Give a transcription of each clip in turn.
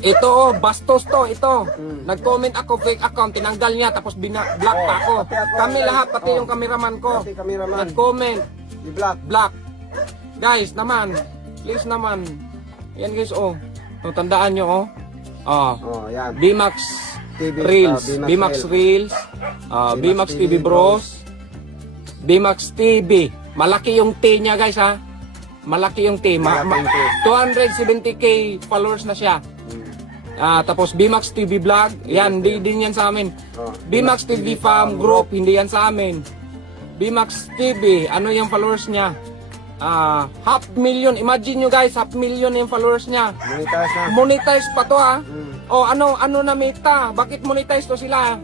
Ito oh, bastos to, ito. Nag-comment ako, fake account, tinanggal niya, tapos block pa ako. Kami lahat, pati yung cameraman ko. Pati cameraman. Nag-comment, I-block. black. Guys, naman, please naman. Yan guys, oh. So, tandaan nyo, oh. Oh, yan. BMAX TV, Reels, BMAX BMAX Reels, BMAX TV Bros, BMAX TV. Malaki yung T niya guys ha. Malaki yung T. 270k followers na siya. Tapos BMAX TV Vlog, yan, hindi din yan sa amin. BMAX TV Farm Group, hindi yan sa amin. BMAX TV, ano yung followers niya? 500,000, imagine nyo guys, 500,000 yung followers niya. Monetize na. Monetize pa to ha. O ano na Meta? Bakit monetize to sila?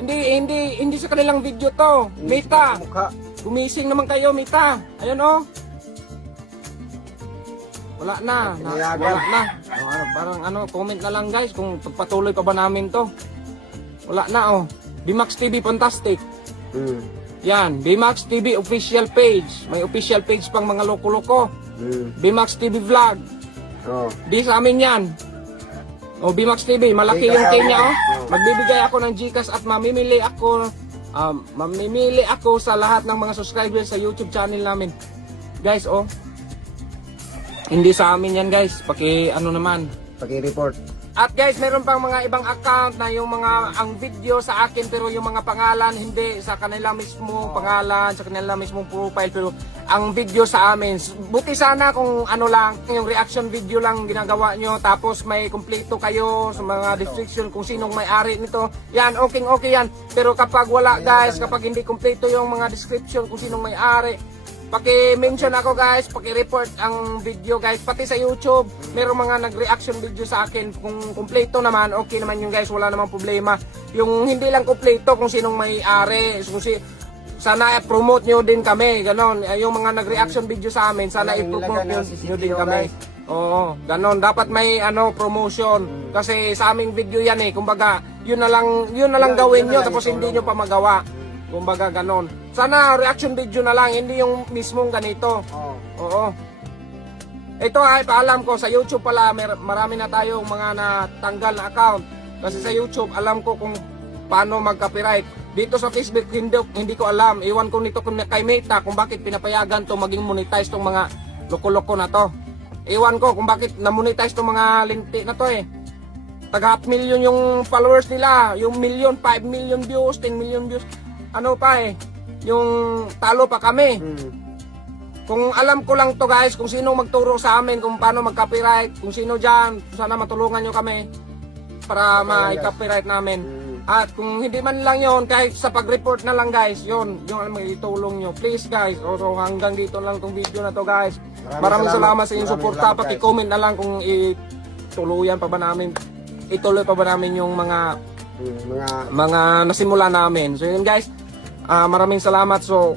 Hindi sa kanilang video to. Meta. Mukha. Gumising naman kayo, Meta. Ayun oh. Wala na. Wala na. Parang comment na lang guys kung pagpatuloy pa ba namin to. Wala na oh. BMAX TV Fantastic. Yan, BMAX TV official page. May official page pang mga loko-loko. BMAX TV Vlog. Di sa amin yan. O BMAX TV, malaki yung K niya oh. Magbibigay ako ng GCash at mamimili ako sa lahat ng mga subscribers sa YouTube channel namin. Guys oh. Hindi sa amin yan guys. Naman. Paki-report. At guys, meron pang mga ibang account na yung ang video sa akin pero yung mga pangalan hindi sa kanila mismo pangalan, sa kanila mismo profile pero ang video sa amin. Buti sana kung lang, yung reaction video lang ginagawa nyo tapos may kumpleto kayo sa mga description kung sinong may-ari nito. Yan, okay yan. Pero kapag wala guys, kapag hindi kumpleto yung mga description kung sinong may-ari, paki-mention ako guys, paki-report ang video guys, pati sa YouTube merong mga nag-reaction video sa akin kung kumpleto naman, okay naman yung guys, wala namang problema. Yung hindi lang kumpleto kung sinong may-ari, sana i-promote nyo din kami, ganon. Yung mga nag-reaction video sa amin, sana i-promote nyo din kami. Oo, ganon, dapat may promotion kasi sa aming video yan kumbaga yun na lang gawin nyo tapos hindi nyo pa magawa. Kumbaga ganon. Sana reaction video na lang, hindi yung mismong ganito. Oo. Ito ay paalam ko sa YouTube pala, marami na tayong mga natanggal na account. Kasi sa YouTube alam ko kung paano mag-copyright. Dito sa Facebook hindi ko alam. Iwan ko nito kay Meta kung bakit pinapayagan to maging monetize tong mga loko-loko na to. Iwan ko kung bakit na-monetize tong mga linti na to Taga 500,000 yung followers nila, yung 5 million views, 10 million views. Yung talo pa kami. Kung alam ko lang to guys, kung sino magturo sa amin kung paano mag-copyright, kung sino dyan, sana matulungan nyo kami para ma-copyright namin. At kung hindi man lang yon, kahit sa pag-report na lang guys, yung may itulong nyo. Please guys, so hanggang dito lang tong video na to guys. Maraming salamat sa inyong suporta, paki-comment na lang kung ituloy pa ba namin yung mga nasimula namin. So yun guys, maraming salamat. So